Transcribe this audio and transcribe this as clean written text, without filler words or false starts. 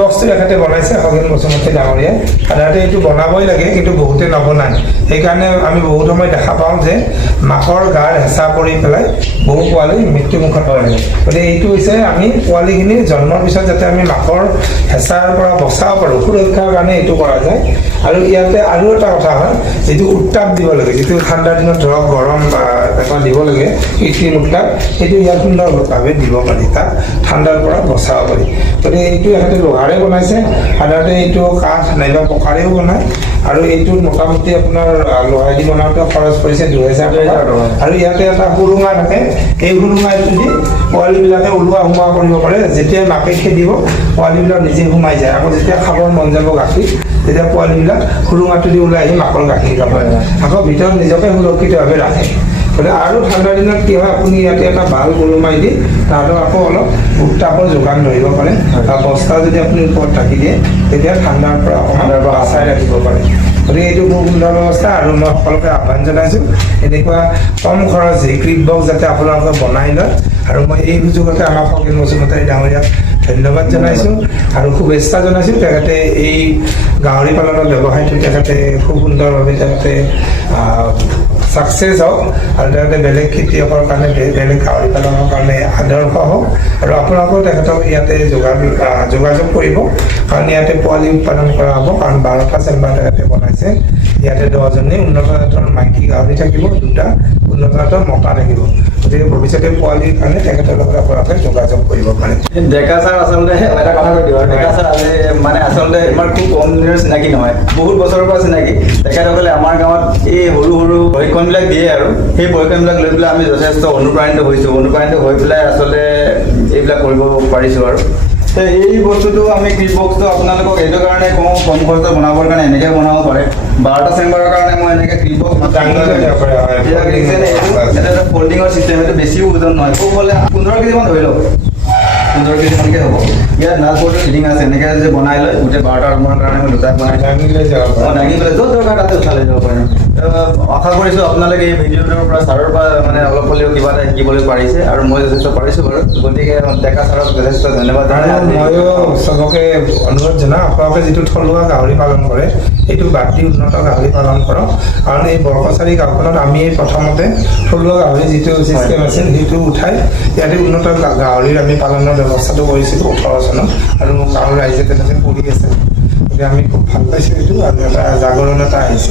বক্সটো এখেতে বনাইছে খগেন বসুমতী ডাঙৰীয়াই। সাধাৰণতে এইটো বনাবই লাগে, কিন্তু বহুতে নবনায়। সেইকাৰণে আমি বহুত সময় দেখা পাওঁ যে মাকৰ গাৰ হেঁচা পৰি পেলাই বহু পোৱালি মৃত্যুমুখত পৰে। গতিকে এইটো হৈছে আমি পোৱালিখিনি জন্মৰ পিছত যাতে আমি মাকৰ হেঁচাৰ পৰা বচাব পাৰোঁ, সুৰক্ষাৰ কাৰণে এইটো কৰা যায়। আৰু ইয়াতে আৰু এটা কথা হয়, যিটো উত্তাপ দিব লাগে, যিটো ঠাণ্ডাৰ দিনত ধৰক গৰম বা এনেকুৱা দিব লাগে কৃত্ৰিম উত্তাপ, সেইটো ইয়াত সুন্দৰভাৱে দিব পাৰি, তাক ঠাণ্ডাৰ পৰা বচাব পাৰি। গতিকে এইটো এখেতে লোহাৰে বনাইছে, সাধাৰণতে এইটো কাঠ নাইবা পকাৰেও বনায়। আৰু এইটো মোটামুটি আপোনাৰ লোহাৰেদি বনাওঁতে খৰচ পৰিছে 2000 টকা। আৰু ইয়াতে এটা সুৰুঙা থাকে, এই সুৰুঙাটো দি পোৱালিবিলাকে ওলোৱা সোমোৱা কৰিব পাৰে। যেতিয়া মাকে খেদিব পোৱালিবিলাক নিজে সোমাই যায়। আকৌ যেতিয়া খাবৰ মন যাব গাখীৰ, তেতিয়া পোৱালিবিলাক সুৰুঙাটো দি ওলাই আহি মাকৰ গাখীৰ খাব। আকৌ ভিতৰত নিজকে সুৰক্ষিতভাৱে ৰাখে। গতিকে আৰু ঠাণ্ডাৰ দিনত কি হয়, আপুনি ইয়াতে এটা ভাল ওলোমাই দি তাহাঁতক আকৌ অলপ উত্তাপৰ যোগান ধৰিব পাৰে। বা বস্তা যদি আপুনি ওপৰত ৰাখি দিয়ে, তেতিয়া ঠাণ্ডাৰ পৰা অকণমান বাচাই ৰাখিব পাৰে। গতিকে এইটো খুব সুন্দৰ ব্যৱস্থা। আৰু মই সকলোকে আহ্বান জনাইছোঁ, এনেকুৱা কম খৰচ ক্ৰিপ বক্স যাতে আপোনালোকে বনাই লয়। আৰু মই এই সুযোগতে আমাৰ খগেন বসুমতী ডাঙৰীয়াক ধন্যবাদ জনাইছোঁ আৰু শুভেচ্ছা জনাইছোঁ। তেখেতে এই গাহৰি পালনৰ ব্যৱসায়টো তেখেতে খুব সুন্দৰভাৱে তেখেতে ছাকচেছ হওক। আৰু তেখেতে বেলেগ খেতিয়কৰ কাৰণে, বেলেগ গাহৰি পালনৰ কাৰণে আদৰ্শ হওক। আৰু আপোনালোকেও তেখেতক ইয়াতে যোগাযোগ কৰিব, কাৰণ ইয়াতে পোৱালি উৎপাদন কৰা হ'ব। কাৰণ 12টা চেম্বাৰ তেখেতে বনাইছে। ইয়াতে 10জনী উন্নত জাতৰ মাইকী গাহৰি থাকিব, 2টা উন্নত জাতৰ মতা থাকিব। গতিকে ভৱিষ্যতে পোৱালিৰ কাৰণে তেখেতৰ লগত আপোনালোকে যোগাযোগ কৰিব পাৰে। ডেকা ছাৰ আচলতে এটা কথা কৈ দিওঁ, ডেকা ছাৰ মানে আচলতে আমাৰ খুব কম দিনৰ চিনাকি নহয়, বহুত বছৰৰ পৰা চিনাকি। তেখেতসকলে আমাৰ গাঁৱত এই সৰু সৰু প্ৰশিক্ষণবিলাক দিয়ে, আৰু সেই প্ৰশিক্ষণবিলাক লৈ পেলাই আমি যথেষ্ট অনুপ্ৰাণিত হৈছোঁ। অনুপ্ৰাণিত হৈ পেলাই আচলতে এইবিলাক কৰিব পাৰিছোঁ। আৰু এই বস্তুটো আমি ক্ৰিপ বক্সটো আপোনালোকক এইটো কাৰণে কওঁ, কম খৰচত বনাবৰ কাৰণে এনেকৈ বনাব পাৰে। 12টা চেম্বাৰৰ কাৰণে মই এনেকৈ ক্ৰিপ বক্স এটা ফল্ডিঙৰ চিষ্টেম, এইটো বেছিও ওজন নহয়, খুব হ'লে 15 কেজিমান ধৰি লওক, 15 কেজিমানকৈ হ'ব। ইয়াত নাচবৰ্ডৰ ফিটিং আছে, এনেকৈ যে বনাই লয় গোটেই 12টা ৰুমৰ কাৰণে মই 2টা বনাই দাঙি পেলাই য'ত দৰকাৰ তাতে উঠাই লৈ যাব পাৰিম। আশা কৰিছোঁ আপোনালোকে এই ভিডিঅ'টোৰ পৰা ছাৰৰ পৰা মানে অলপ হ'লেও কিবা এটা শিকিবলৈ পাৰিছে, আৰু মই যথেষ্ট পাৰিছোঁ বাৰু। গতিকে ডেকা ছাৰক যথেষ্ট ধন্যবাদ জনাই ময়ো চবকে অনুৰোধ জনাওঁ, আপোনালোকে যিটো থলুৱা গাহৰি পালন কৰে সেইটো বাদ দি উন্নত গাহৰি পালন কৰক। কাৰণ এই বৰকছাৰী গাঁওখনত আমি প্ৰথমতে থলুৱা গাহৰি যিটো ছিষ্টেম আছিল সেইটো উঠাই ইয়াতে উন্নত গাহৰিৰ আমি পালনৰ ব্যৱস্থাটো কৰিছিলোঁ 18 চনত, আৰু গাঁৱৰ ৰাইজে তেনেকৈ কৰি আছে। গতিকে আমি খুব ভাল পাইছোঁ এইটো, আৰু এটা জাগৰণ এটা আহিছে।